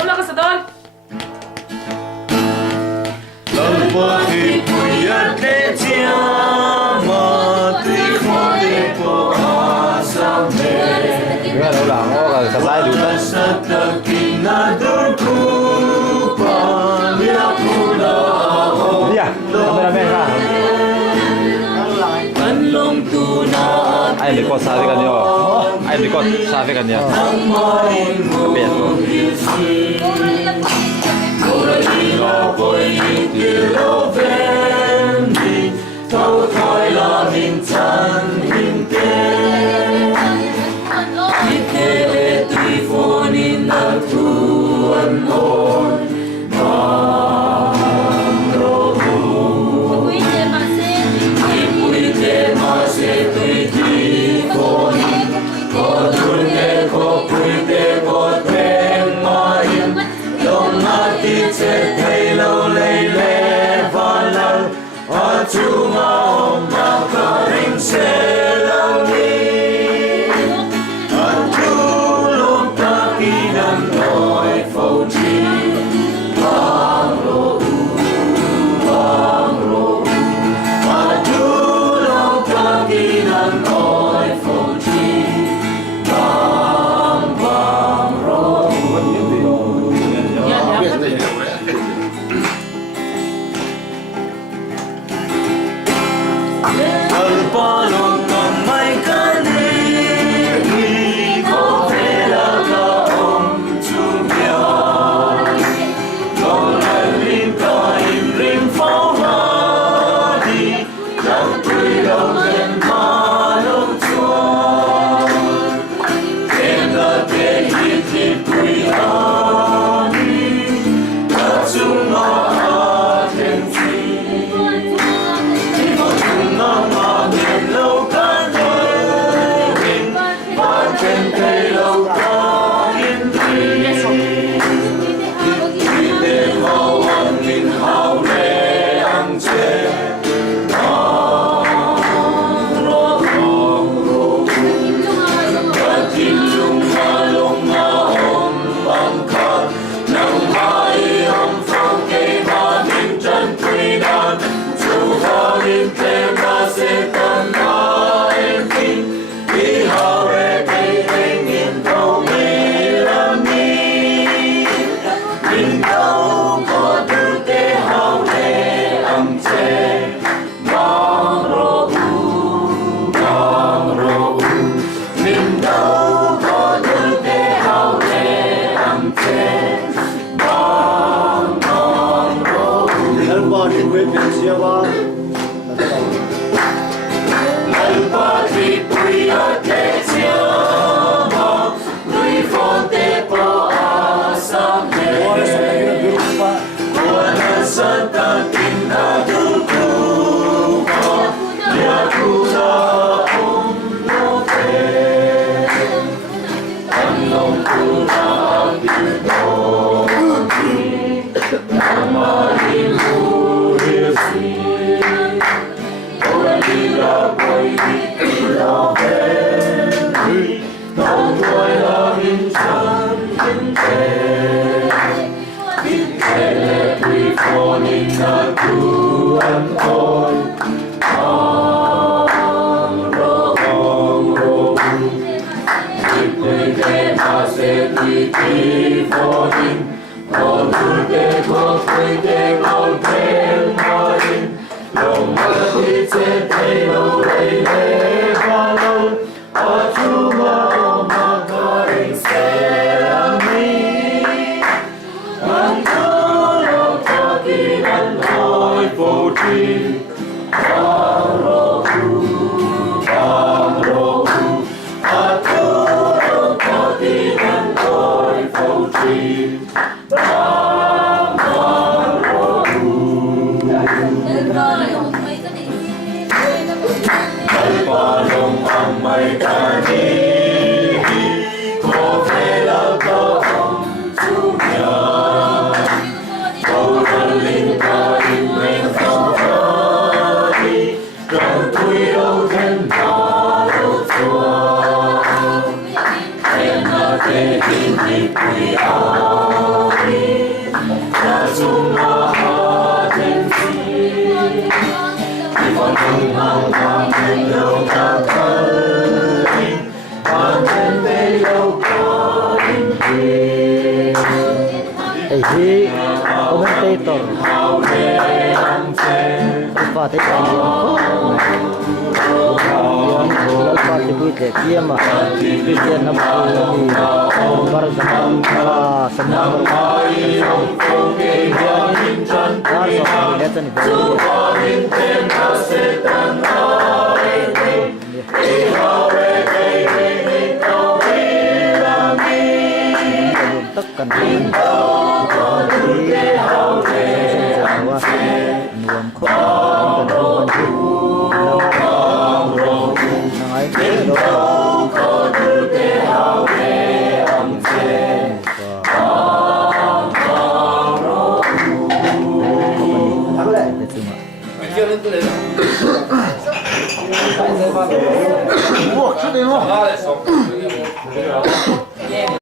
Tabla ka sa doon. Lalpa Thlipui at Tleh Chiama, Thlipui po asame. Gimana ulang? Oh, kasai dulu. Sa takinadurkupa, yakuna ako. Iya, kameramen ka. Anlong tuna at Ay, likod sabi kanyo. Ay, likod sabi kanyo. Kapit mo. Koralina ko'y itilo vendi, tao ko'y laming tan hinte. Itele trifonin na tuan on, mamrohu. Ipuite mase tui trifonin, kodurne ko puite ko temahin. Long mati che thei lo lei le valang, atuma oma karing se langi. Atulong takinan noi fauji, bangro bangro. Atulong takinan noi fauji, bangro. Alpalong kamay kanili, ko pera ka tumya. Lalin ka ring fawadi, lang tuilaw den malong tuan. Kenda te Thlipui ani, katunga aten ti. Lalpa Thlipui at Tleh Chiama, Tui fonte po asame. Kuana sa takinadurkupa, yakuna omlote. Anlong tuna at ildoki, namahin urisi. Koralina ko'y itilo vendi, tao ko'y laming tan hinte. Itele trifonin na tuan on, mamrohu. Ipuite mase tui trifonin, kodurne ko puite ko temahin. Long mati che thei lo lei le valang, atuma oma karing se langi. Antulong takinan noi fauji, bangro bangro. Atulong takinan noi fauji, Alpalong kamay kanili, ko pera ka tumya. Koralin ka ring fawadi, lang tuilaw den malong tuan. Kena te Thlipui ani, Hi commentator Lalpa Thlipui Lalpa Thlipui Tleh Chiama Christian Nampuni Barzam Senang tất cả những Buộc chứ đi không?